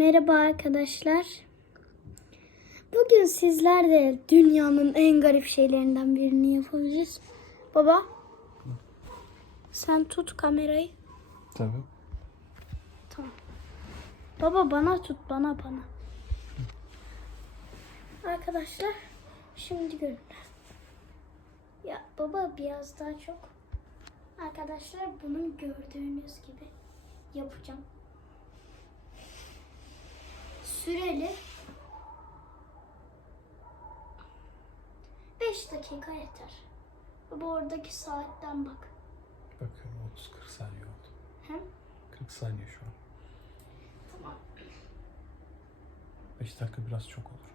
Merhaba arkadaşlar. Bugün sizlerle dünyanın en garip şeylerinden birini yapacağız. Baba, sen tut kamerayı. Tabii. Tamam. Baba bana tut, bana bana. Arkadaşlar, şimdi görün. Ya baba biraz daha çok. Arkadaşlar bunun gördüğünüz gibi yapacağım. Süreli 5 dakika yeter. Baba oradaki saatten bak. Bakıyorum 30-40 saniye oldu. Hem 40 saniye şu an. tamam. 5 dakika biraz çok olur.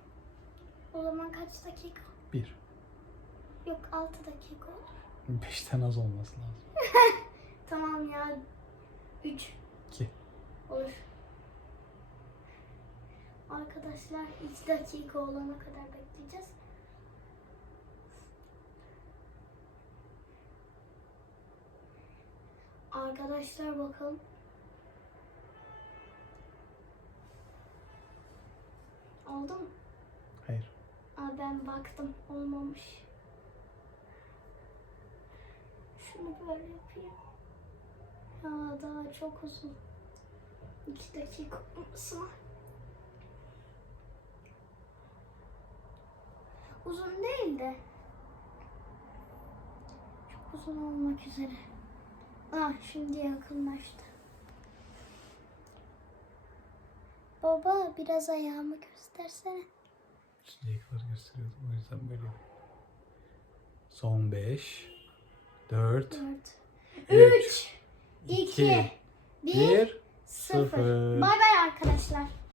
O zaman kaç dakika? 1. Yok 6 dakika olur. 5'ten az olması lazım. Tamam ya. 3 2. olur. Arkadaşlar 2 dakika olana kadar bekleyeceğiz. Arkadaşlar bakalım. Oldu mu? Hayır. Aa, ben baktım olmamış. Şunu böyle yapayım. Ya daha çok uzun. İki dakika olması Uzun değil de. Çok uzun olmak üzere. Ah şimdi yakınlaştı. Baba biraz ayağımı göstersene. Şimdiye kadar gösteriyordum. O yüzden böyle. Son 5. 4. 4 Üç, 3 2 iki, 1 1. 0